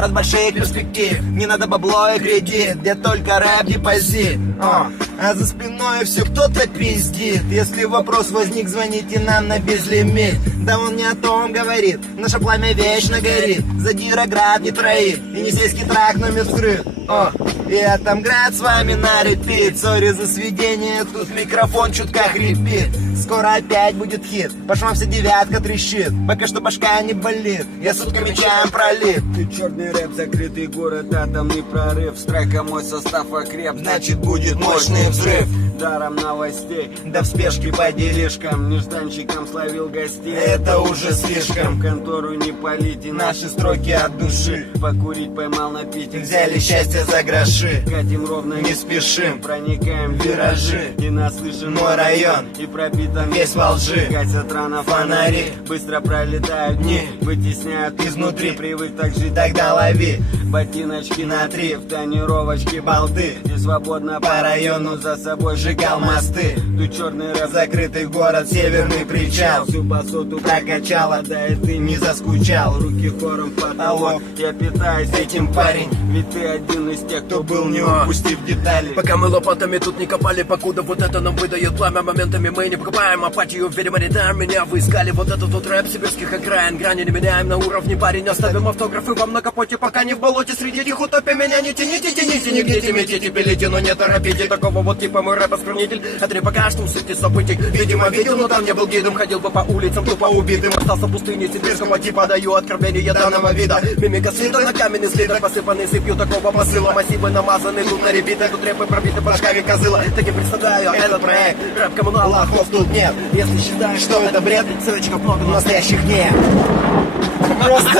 город больших перспектив. Не надо бабло и кредит, где только рэп депозит. А за спиной все кто-то пиздит. Если вопрос возник, звоните нам на безлимит. Да он не о том говорит, наше пламя вечно горит. Задироград не троит, и не сельский трак номер скрыт. И Атомград с вами на репит. Сори за сведение, тут микрофон чутка хрипит. Скоро опять будет хит, по швам вся девятка трещит. Пока что башка не болит, я сутками чаем пролит. Ты черный рэп, закрытый город, атомный прорыв. Страйка мой состав окреп, Значит будет мощный взрыв. даром новостей, Да в спешке по делишкам, нежданчиком словил гостей. это уже слишком. В контору не полите, Наши строки от души, покурить поймал на пить. взяли счастье за гроши. Катим ровно, Не спешим, проникаем в виражи. И наслышан Мой район и пропитан весь во лжи. Гасят рано Фонари, быстро пролетают дни, вытесняют Изнутри. Привык так жить, Тогда лови ботиночки на три, в тонировочке балды. И свободно По району за собой сжигал мосты. Тут черный рэп, Закрытый город, северный причал. всю басоту Прокачала, да и ты не заскучал. руки хором в потолок. Я питаюсь Этим парень, ведь ты один из тех, кто был, не упустив детали. Пока мы лопатами тут не копали, покуда вот это нам выдает пламя. Моментами мы не покупаем апатию, верим, аритаем. Меня вы искали, вот этот вот рэп сибирских окраин. Грани не меняем на уровне парень. Оставим автографы вам на капоте, пока не в болоте. Среди них утопи меня не тяните, тяните, не гните, метите, пилите, но не торопите. Такого вот типа мой рэп-осквернитель. Это не пока что сути событий. Видимо, видел, но там не был гидом. Ходил бы по улицам, тупо убитым. Остался в пустыне сибирского типа. Даю откровение данного вида. Мимика слита на каменный слиток, посыпанный сыпью такого посыла. Массивы намазаны, тут на репиты, тут рэпы пробиты башками козыла. Так и представляю этот проект. Рэп коммунал, лохов тут нет. Если считаешь, что это бред, ссылочка в много, настоящих нет. Просто